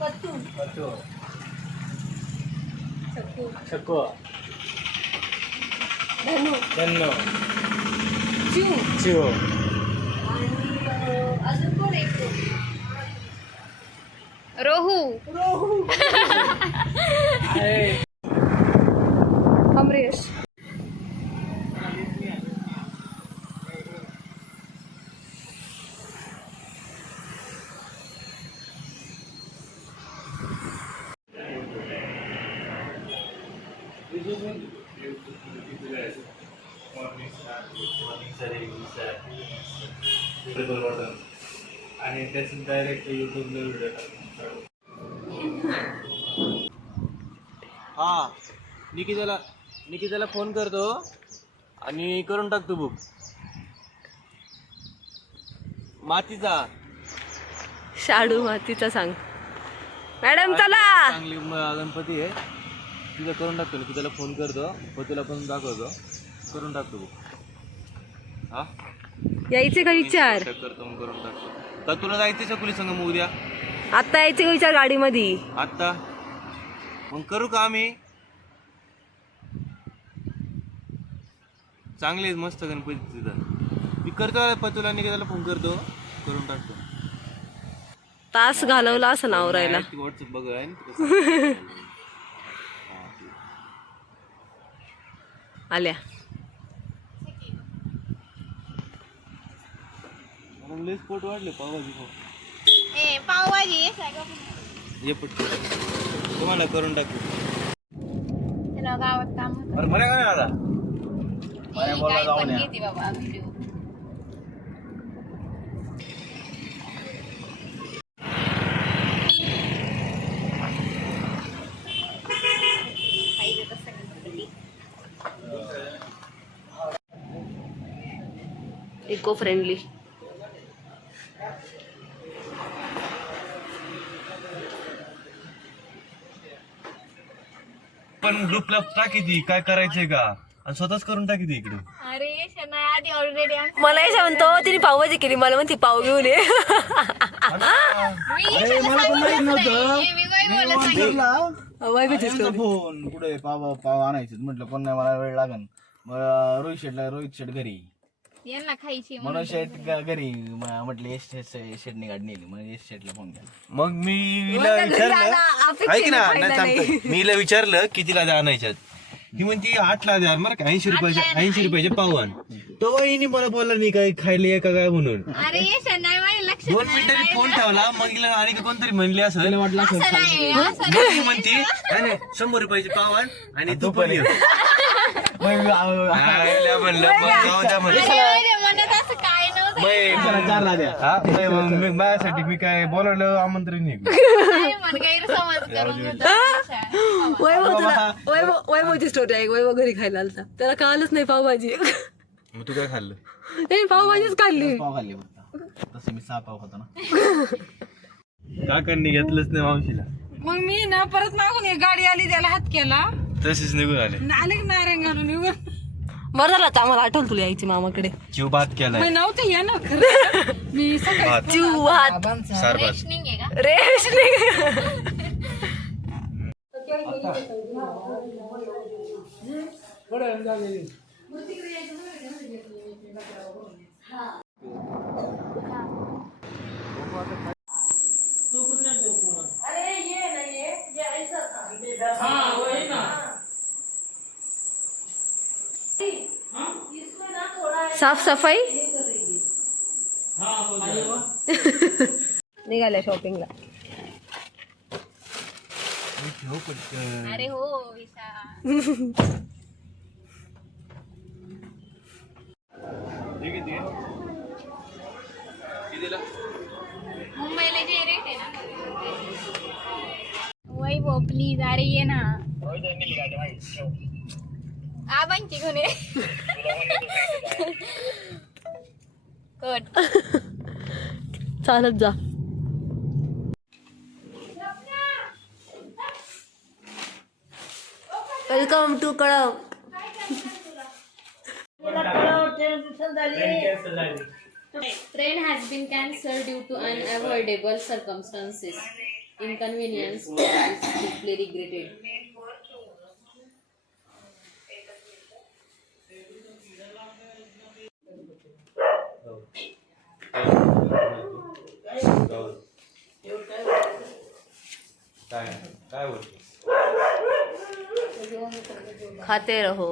पत्तू पत्तू चक्कू छको धनु धन्नो चिऊ चिव आणि अं, अजून कोण एक रोहू रोहू अमरीश आणि त्याचं डायरेक्ट युट्यूबला व्हिडिओ हा निकिताला निकिताला फोन करतो. आणि करून टाकतो बुक मातीचा. शाडू मातीचा सांग. मॅडम चला. चांगली गणपती आहे. तिथं करून टाकतो निकिताला फोन करतो पतीला पण दाखवतो. करून टाकतो बुक हा? यायचे का विचार? करतो मग करून टाकतो. तर तुला जायचं चकुली संग मग उद्या? आता यायचे का विचार गाडीमध्ये? आत्ता? मग करू का आम्ही? चांगले आहेत मस्त गणपती तिथं. मी करतो पतूला निकेताला फोन करतो. करून टाकतो. तास घालवला असं नावरायला व्हॉट्सअप बघ आहे ना तिथं. आल्या. स्पोर्ट वाढले पावाजी खाऊ ए पावभाजी ये पटकन. तुम्हाला करून टाकू. गावात काम मला काय आला? काही पण घेते बाबा व्हिडिओ इको फ्रेंडली पण ग्रुपला टाकी ती काय करायचंय का? आणि स्वतःच करून टाकी ती इकडे. अरे शना आधी ऑलरेडी मला यायचं म्हणतो तिने पावभाजी केली मला म्हणते पाव घेऊन ये. फोन कुठे पाव पाव आणायचे म्हटलं पण नाही मला वेळ लागन मग रोहित शेटला रोहित शेट घरी. यांना खायची म्हणून शेट ग- घरी म- म्हटलं एस शेटने गाडी नेली. मग एस शेटला फोन केला. मग मी हिला विचारलं ऐक ना नाही सांगतो मी हिला विचारलं कितीला द्या आणायच्यात. ती म्हणती आठला द्या बरं का ऐंशी रुपयाचे ऐंशी रुपयाचे पावन. तो वहिनी मला बोलला नाही काय खायले का काय म्हणून? अरे शना माझ्या लक्षात दोन मिनिटांनी फोन ठेवला मग हिला आणि का कोणतरी म्हणली असं. वाटलं म्हणती "नाही, नाही, शंभर रुपयाचे पावन आणि तू पण ये." आईला म्हणलं मग जाऊ द्या म्हणलं मी- माझ्यासाठी मी काय आमंत्रण वैभव तुला वैभव वैभवची स्टोरी आहे वैभव घरी खायला आलता. त्याला कळालंच नाही पावभाजी. मग तू काय खाल्लं? नाही पावभाजीच खाल्ली. पाव खाल्ले फक्त तसं मी सहा पाव होता ना. काकांनी घेतलंच नाही मावशीला. मग मी ना परत मागून एक गाडी आली त्याला हात केला. तसेच निघून आले. आले की नारायण घालून निघून. बरं झालं आता आम्हाला आठवलं तुला यायची मामाकडे. जीव भात केलाय. मी नव्हते या ना खरं मी सकाळी भात. जीव हात सार भात रेशनिंग साफ सफाई निघाल्या शॉपिंगला अरे हो मुंबईला जे रेट आहे ना वैभव प्लीज अरे ये ना. आबांची घेऊन ये कट चालत जा welcome to Kalam Train has been cancelled due to unavoidable circumstances. inconvenience is deeply regretted. काय? काय बोलतो? खाते रहो.